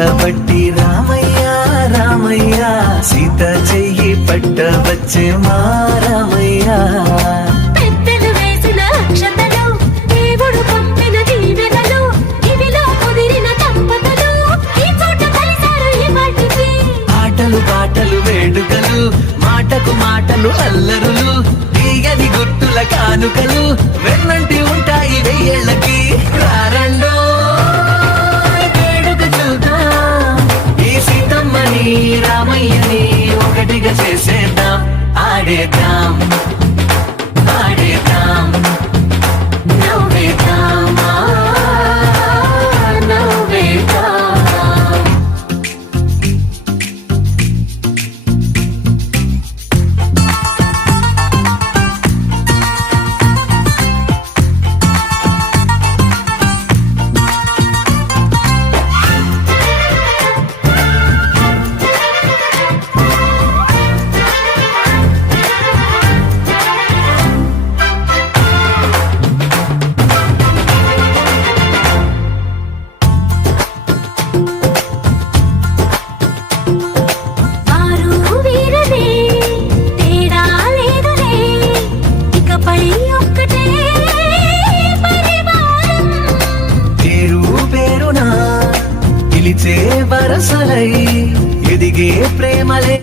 పట్టబట్టి రామయ్య రామయ్య సీత చెయ్యి పట్టవచ్చే మా రామయ్య పెద్దలు వేసిన అక్షతలు దేవుడు పంపిన దీవెనలు ఇవిలో కుదిరిన దంపతులు ఈ చోట కలిసారు ఈ వాటికి ఆటలు పాటలు వేడుకలు మాటకు మాటలు అల్లరులు తీయని గుర్తుల కానుకలు వెన్నంటి ఉంటాయి వెయ్యేళ్ళకి రారండో వేడుక చూద్దాం ఈ సీతమ్మని రామయ్యని ఒకటిగా చేసేద్దాం ఆడేద్దాం ఆడేద్దాం నవ్వేద్దాం నవ్వేద్దాం వారు వీరలే తేడా లేదులే ఇకపై ఒక్కటే పరివారం పేరు పేరున పిలిచే వరసలై ఎదిగే ప్రేమలే